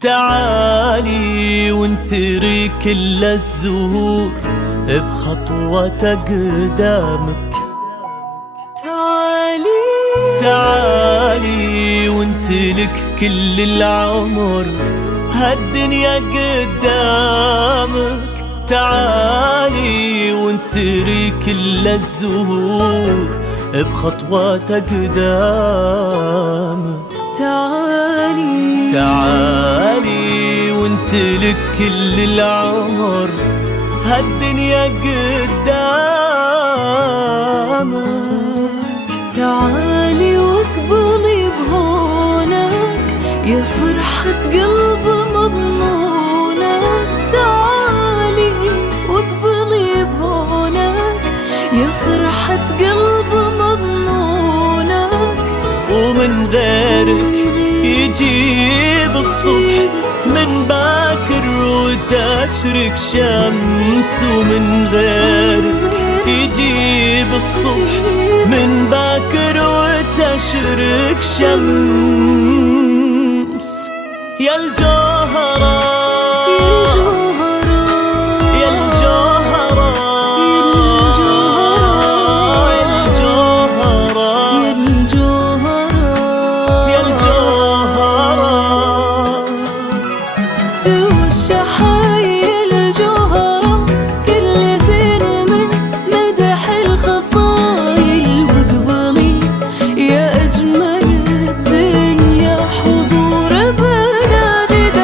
تعالي وانثري كل الزهور بخطوة قدامك. تعالي وانت لك كل العمر هالدنيا قدامك. تعالي وانثري كل الزهور بخطوة قدامك. تعالي وانت لك كل العمر هالدنيا قدامك. تعالي واقبلي بهونك يا فرحة قلب مضمونك. تعالي واقبلي بهونك يا فرحة قلب مضمونك. ومن غيرك يجيب الصبح من باكر وتشرق شمس. ومن غيرك يجيب الصبح من باكر وتشرق شمس. يا الجوهرة يا الجوهرة يا الجوهرة يا الجوهرة توشى حي الجوهرة كل زين من مدح الخصايل. واقبلي يا أجمل الدنيا حضور بناجد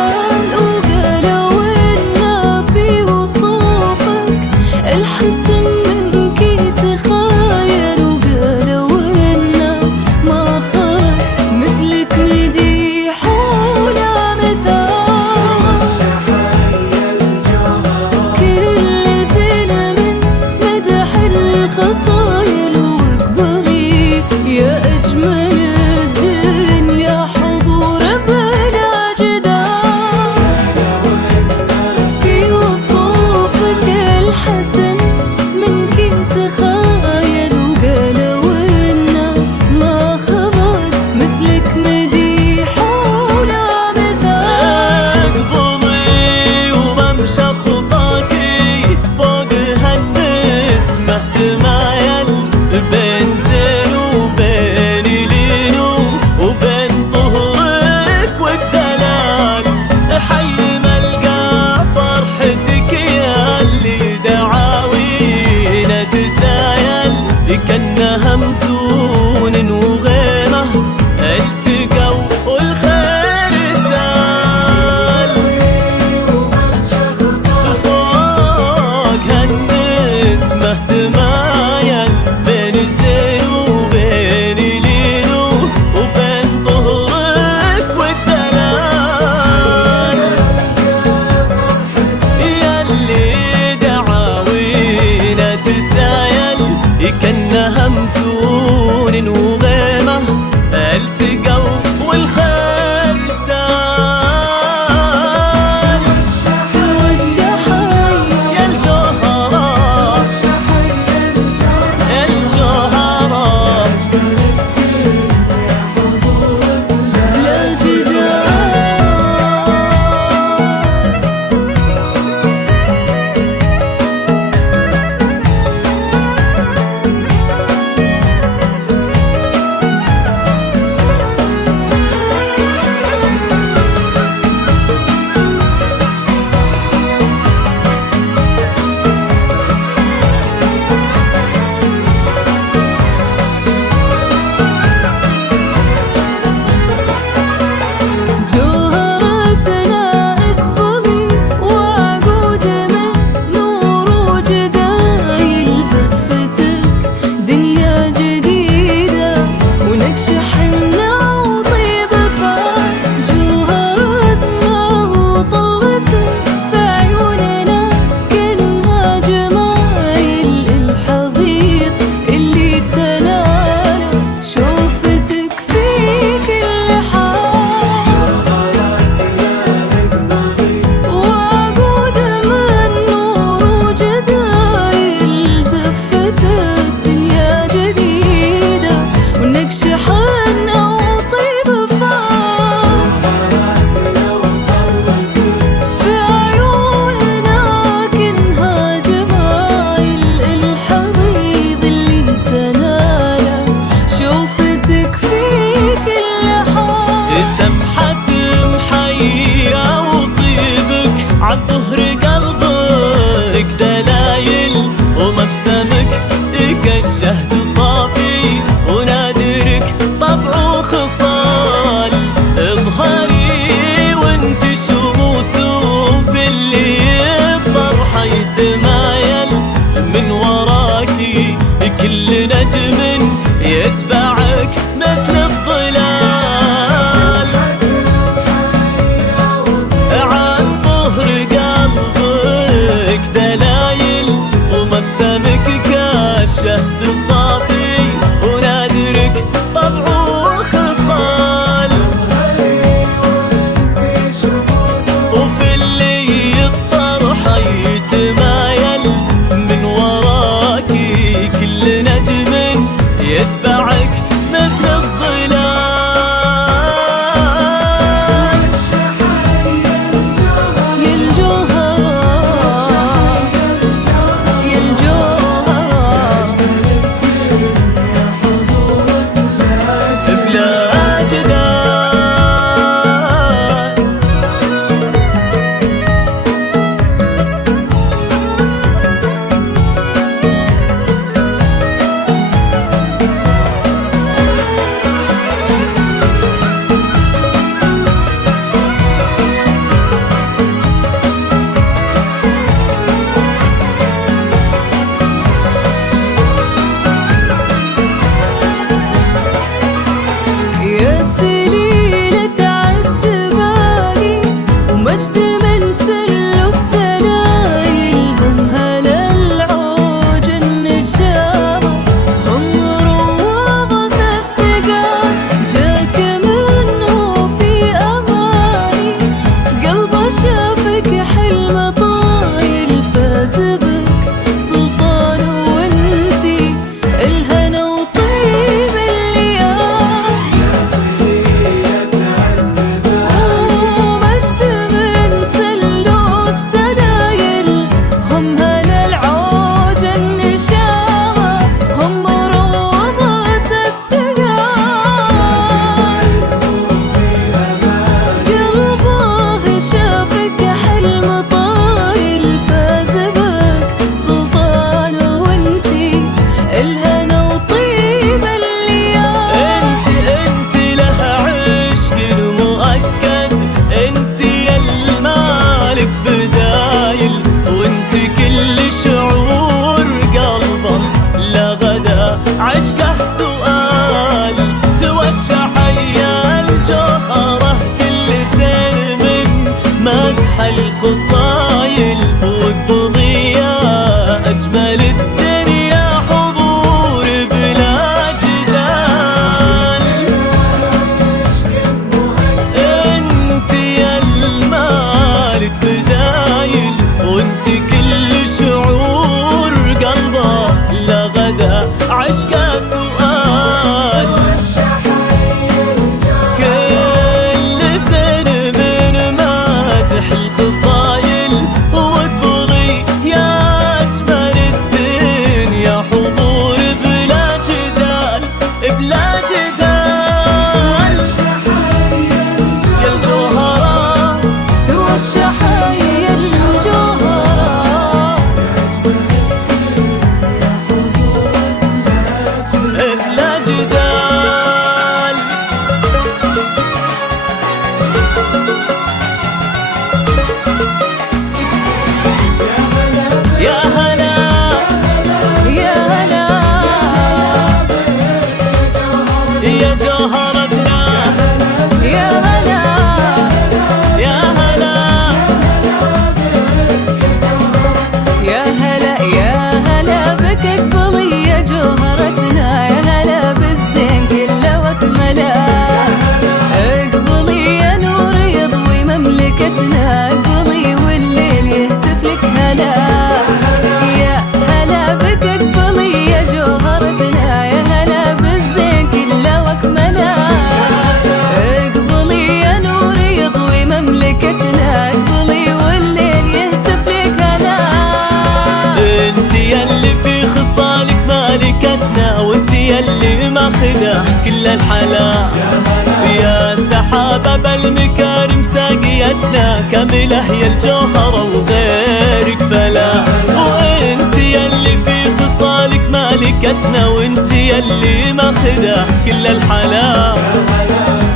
سحابة المكارم ساقيتنا كاملة يا الجوهرة وغيرك فلا. وانت يلي في خصالك مالكتنا وانت يلي ماخذه كل الحلا.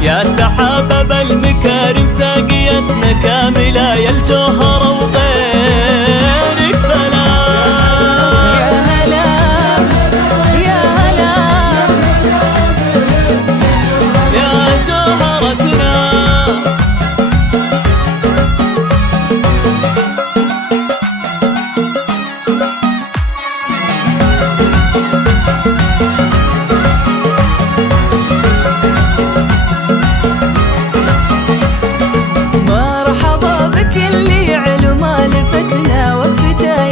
يا سحابة المكارم ساقيتنا كاملة يا الجوهرة وغيرك فلا. يا هلا يا هلا يا جوهرتنا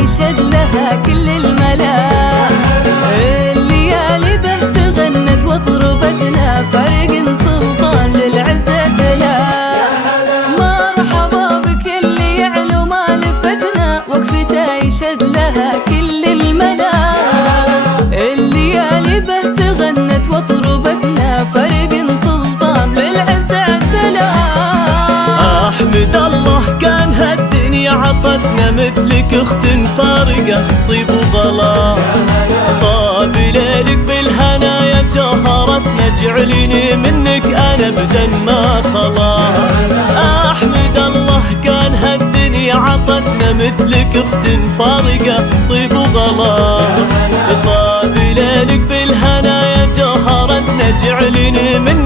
يشهد لها كل الملا. الليالي به تغنت وطربتنا فرق سلطان للعز اعتلا. مرحبا بك اللي يعلو ما لفتنا وقفته يشهد لها كل الملا. الليالي به تغنت وطربتنا فرق سلطان للعز اعتلا. احمد الله كان هالدنيا عطتنا مثلك اخت فارقة طيب وغلا. طاب ليلك بالهنا يا جوهرتنا جعليني منك انا ابدا ما خلا. احمد الله كان هالدنيا عطتنا مثلك اخت فارقة طيب وغلا. طاب ليلك بالهنا يا جوهرتنا جعليني منك